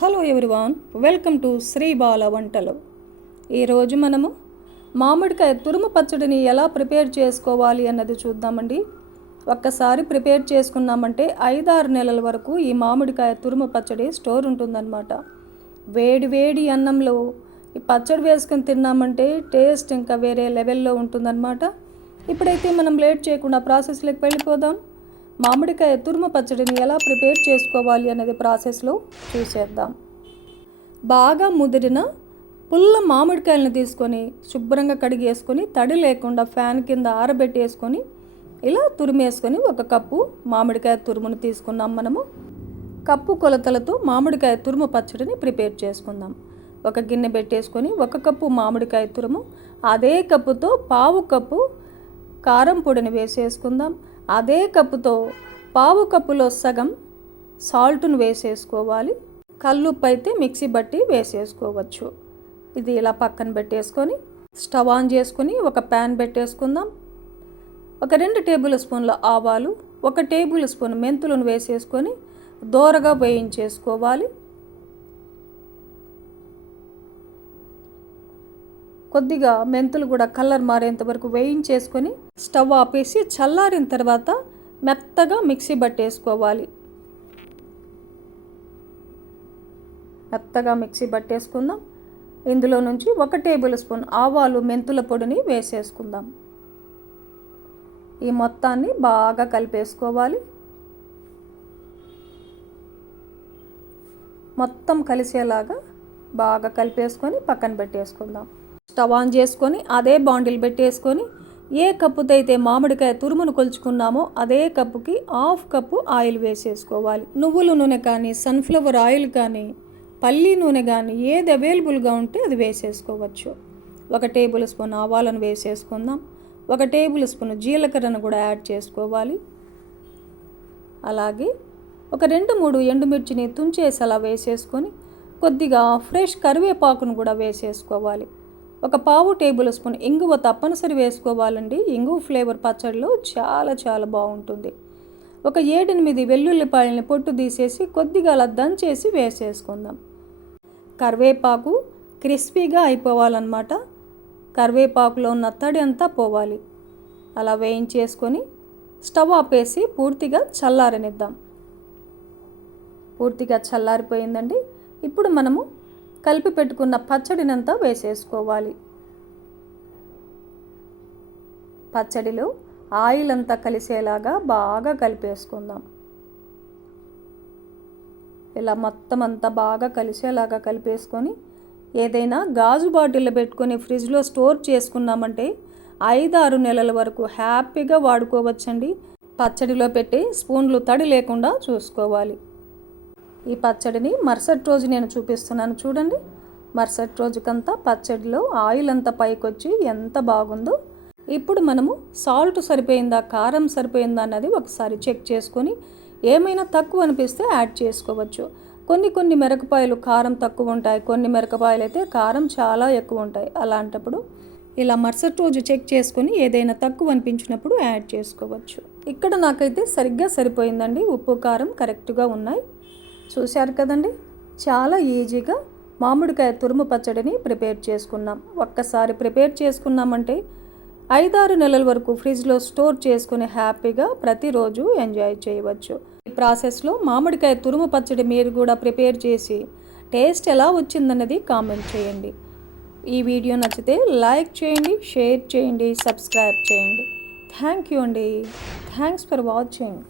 Hello everyone welcome to Sri Bala వంటలు. ఈరోజు మనము మామిడికాయ తురుము పచ్చడిని ఎలా ప్రిపేర్ చేసుకోవాలి అన్నది చూద్దామండి. ఒక్కసారి ప్రిపేర్ చేసుకున్నామంటే ఐదారు నెలల వరకు ఈ మామిడికాయ తురుము పచ్చడి స్టోర్ ఉంటుందన్నమాట. వేడి వేడి అన్నంలో ఈ పచ్చడి వేసుకొని తిన్నామంటే టేస్ట్ ఇంకా వేరే లెవెల్లో ఉంటుందన్నమాట. ఇప్పుడైతే మనం లేట్ చేయకుండా ప్రాసెస్లోకి వెళ్ళిపోదాం. మామిడికాయ తురుము పచ్చడిని ఎలా ప్రిపేర్ చేసుకోవాలి అనేది ప్రాసెస్లో చూసేద్దాం. బాగా ముదిరిన పుల్ల మామిడికాయలను తీసుకొని శుభ్రంగా కడిగేసుకొని తడి లేకుండా ఫ్యాన్ కింద ఆరబెట్టేసుకొని ఇలా తురిమేసుకొని ఒక కప్పు మామిడికాయ తురుమును తీసుకున్నాం మనము. కప్పు కొలతలతో మామిడికాయ తురుము పచ్చడిని ప్రిపేర్ చేసుకుందాం. ఒక గిన్నె పెట్టేసుకొని ఒక కప్పు మామిడికాయ తురుము అదే కప్పుతో పావు కప్పు కారం పొడిని వేసేసుకుందాం. అదే కప్పుతో పావు కప్పులో సగం సాల్ట్ను వేసేసుకోవాలి. కల్లుప్పు అయితే మిక్సీ బట్టి వేసేసుకోవచ్చు. ఇది ఇలా పక్కన పెట్టేసుకొని స్టవ్ ఆన్ చేసుకొని ఒక ప్యాన్ పెట్టేసుకుందాం. ఒక రెండు టేబుల్ స్పూన్ల ఆవాలు ఒక టేబుల్ స్పూన్ మెంతులను వేసేసుకొని దోరగా వేయించేసుకోవాలి. కొద్దిగా మెంతులు కూడా కలర్ మారేంత వరకు వేయించేసుకొని స్టవ్ ఆపేసి చల్లారిన తర్వాత మెత్తగా మిక్సీ పట్టేసుకోవాలి మెత్తగా మిక్సీ పట్టేసుకుందాం ఇందులో నుంచి ఒక టేబుల్ స్పూన్ ఆవాలు మెంతుల పొడిని వేసేసుకుందాం. ఈ మొత్తాన్ని బాగా కలిపేసుకోవాలి. మొత్తం కలిసేలాగా బాగా కలిపేసుకొని పక్కన పెట్టేసుకుందాం. స్టవ్ ఆన్ చేసుకొని అదే బాండిల్ పెట్టేసుకొని ఏ కప్పుతో అయితే మామిడికాయ తురుమును కొలుచుకున్నామో అదే కప్పుకి హాఫ్ కప్పు ఆయిల్ వేసేసుకోవాలి. నువ్వుల నూనె కానీ సన్ఫ్లవర్ ఆయిల్ కానీ పల్లి నూనె కానీ ఏది అవైలబుల్గా ఉంటే అది వేసేసుకోవచ్చు. ఒక టేబుల్ స్పూన్ ఆవాలను వేసేసుకుందాం. ఒక టేబుల్ స్పూన్ జీలకర్రను కూడా యాడ్ చేసుకోవాలి. అలాగే ఒక రెండు మూడు ఎండుమిర్చిని తుంచేసి అలా వేసేసుకొని కొద్దిగా ఫ్రెష్ కరివేపాకును కూడా వేసేసుకోవాలి. ఒక పావు టేబుల్ స్పూన్ ఇంగువ తప్పనిసరి వేసుకోవాలండి. ఇంగువ ఫ్లేవర్ పచ్చడిలో చాలా చాలా బాగుంటుంది. ఒక ఏడెనిమిది వెల్లుల్లిపాయలని పొట్టు తీసేసి కొద్దిగా అలా దంచేసి వేసేసుకుందాం. కరివేపాకు క్రిస్పీగా అయిపోవాలన్నమాట. కరివేపాకులో ఉన్న తడి అంతా పోవాలి. అలా వేయించేసుకొని స్టవ్ ఆపేసి పూర్తిగా చల్లారనిద్దాం. పూర్తిగా చల్లారిపోయిందండి. ఇప్పుడు మనము కలిపి పెట్టుకున్న పచ్చడినంతా వేసేసుకోవాలి. పచ్చడిలో ఆయిల్ అంతా కలిసేలాగా బాగా కలిపేసుకుందాం. ఇలా మొత్తం అంతా బాగా కలిసేలాగా కలిపేసుకొని ఏదైనా గాజు బాటిల్లో పెట్టుకొని ఫ్రిడ్జ్లో స్టోర్ చేసుకున్నామంటే ఐదారు నెలల వరకు హ్యాపీగా వాడుకోవచ్చండి. పచ్చడిలో పెట్టి స్పూన్లు తడి లేకుండా చూసుకోవాలి. ఈ పచ్చడిని మరుసటి రోజు నేను చూపిస్తున్నాను. చూడండి. మరుసటి రోజుకంతా పచ్చడిలో ఆయిల్ అంతా పైకొచ్చి ఎంత బాగుందో. ఇప్పుడు మనము సాల్ట్ సరిపోయిందా కారం సరిపోయిందా అన్నది ఒకసారి చెక్ చేసుకొని ఏమైనా తక్కువ అనిపిస్తే యాడ్ చేసుకోవచ్చు. కొన్ని కొన్ని మిరపకాయలు కారం తక్కువ ఉంటాయి. కొన్ని మిరపకాయలు అయితే కారం చాలా ఎక్కువ ఉంటాయి. అలాంటప్పుడు ఇలా మరుసటి రోజు చెక్ చేసుకొని ఏదైనా తక్కువ అనిపించినప్పుడు యాడ్ చేసుకోవచ్చు. ఇక్కడ నాకైతే సరిగ్గా సరిపోయిందండి. ఉప్పు కారం కరెక్ట్గా ఉన్నాయి. చూశారు కదండి? చాలా ఈజీగా మామిడికాయ తురుము పచ్చడిని ప్రిపేర్ చేసుకున్నాం. ఒక్కసారి ప్రిపేర్ చేసుకున్నామంటే ఐదారు నెలల వరకు ఫ్రిడ్జ్లో స్టోర్ చేసుకుని హ్యాపీగా ప్రతిరోజు ఎంజాయ్ చేయవచ్చు. ఈ ప్రాసెస్లో మామిడికాయ తురుము పచ్చడి మీరు కూడా ప్రిపేర్ చేసి టేస్ట్ ఎలా వచ్చిందన్నది కామెంట్ చేయండి. ఈ వీడియో నచ్చితే లైక్ చేయండి షేర్ చేయండి సబ్స్క్రైబ్ చేయండి. థ్యాంక్ యూ అండి. Thanks for watching.